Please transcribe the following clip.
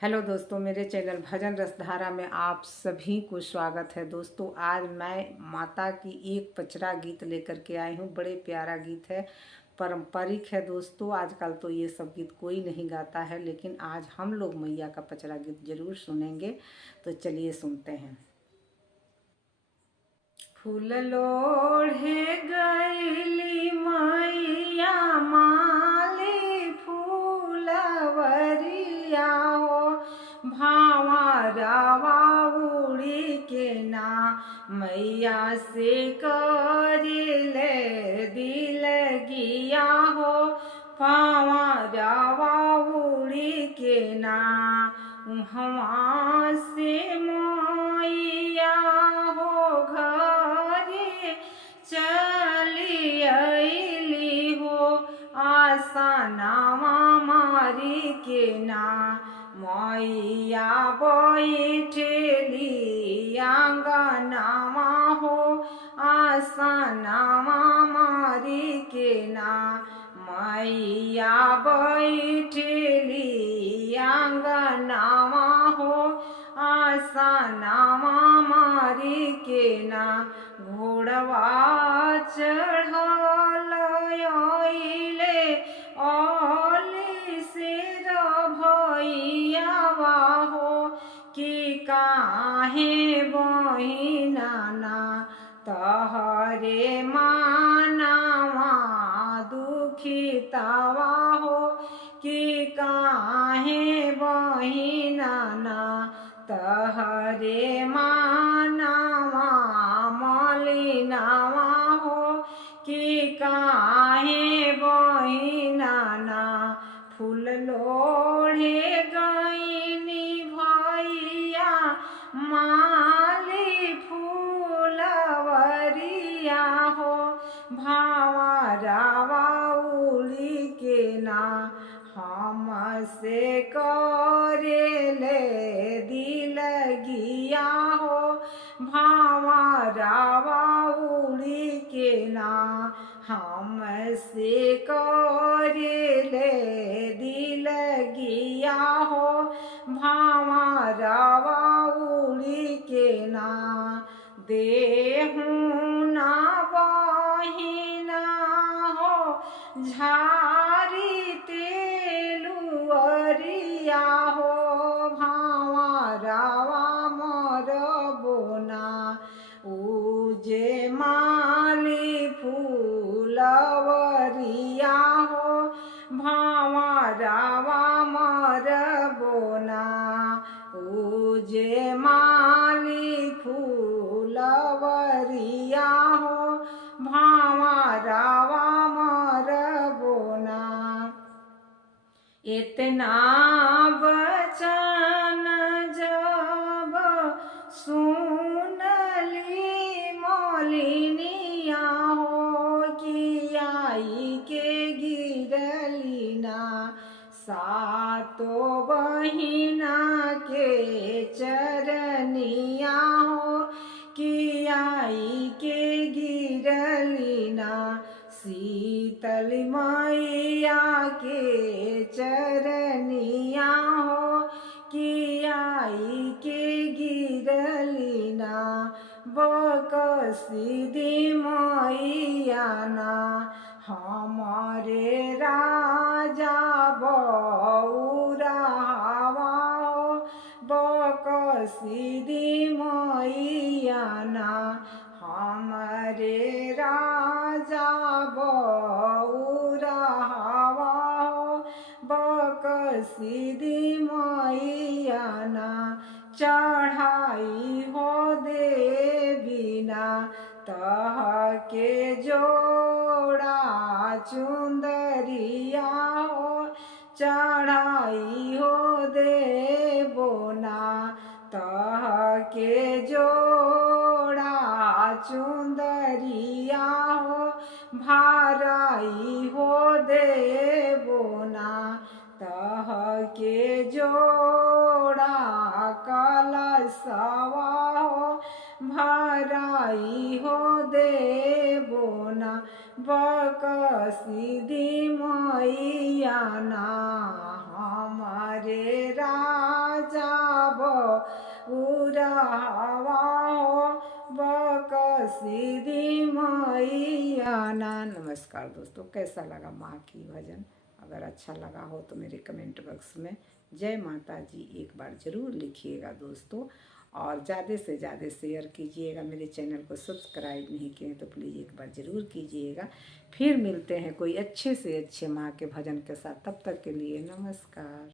Hello दोस्तों, मेरे channel भजन रसधारा में आप सभी को स्वागत है। दोस्तों, आज मैं माता की एक पचरा गीत लेकर के आई हूँ। बड़े प्यारा गीत है, पारंपरिक है। दोस्तों, आजकल तो ये सब गीत कोई नहीं गाता है, लेकिन आज हम लोग मैया का पचरा गीत जरूर सुनेंगे। तो चलिए सुनते हैं। फूल लोढ़े गईली मैया माली फूलवरिया हो, भावरवा उड़ी के ना मैया से करिले दिल गिया हो, भावरवा उड़ी के ना वहाँ से मैया हो घरे चली अइली हो, आसनवा मारी के ना मैया बैठली आंगनवा हो, आसनवा मारी के ना मैया बैठली आंगनवा हो, आसनवा मारी के ना घोड़वा चढ़ल अइले ओली सिर भैयावा हो, कि काहे बहिना ना तहरे मानवा दुखितवा हो, कि काहे बहिना ना तहरे मानवा मलिनवा हो, कि काहे बहिना ना फूल लोढ़े गईनी भैया माली फूलवरिया हो, भावरवा उड़ी के ना हमसे करेले दिल गिया हो, भावरवा उड़ी के ना हमसे करेले दिल गिया हो, भावरवा उड़ी के ना देहू ना बहिना हो झारी तेलुअरिया हो, भावरवा मरबोना उजे माली फूलवरिया हो, भावरवा मरबोना उजे माली फूलवरिया हो, भावरवा मरबोना। इतना बचन जब सुनली मोलिनिया हो, कि आई के गिरली ना सातो बहिना के चरनिया हो, कि आई के गिरली ना शीतल मैया के चरनिया हो, कि आई के गिरली ना बकसिदी मैया ना हमारे राजा बउरावा हो, बकसिदी मैया ना हमारे राजा बउरावा हो, बकसिदी मैया ना चढ़ाई हो देवीना तह के जोड़ा चुंदरिया हो, चढ़ाई हो देबोना तह के जोड़ा चुंदरिया हो, भाराई हो देबोना तह के जोड़ा कलशवा हो, भराई हो देबोना बकसिदी मैया ना हमारे राज पूरा हवा बकसीदी मैया ना। नमस्कार दोस्तों, कैसा लगा माँ की भजन? अगर अच्छा लगा हो तो मेरे कमेंट बॉक्स में जय माता जी एक बार ज़रूर लिखिएगा दोस्तों, और ज़्यादा से ज़्यादा शेयर कीजिएगा। मेरे चैनल को सब्सक्राइब नहीं किए तो प्लीज़ एक बार ज़रूर कीजिएगा। फिर मिलते हैं कोई अच्छे से अच्छे माँ के भजन के साथ, तब तक के लिए नमस्कार।